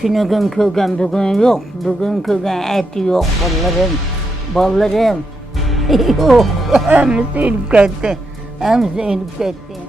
Tüne gün kögen bugün yok. Bugün kögen eti yok ballarım. Ballarım. Yok. Hem sönüp gitti. Hem sönüp gitti.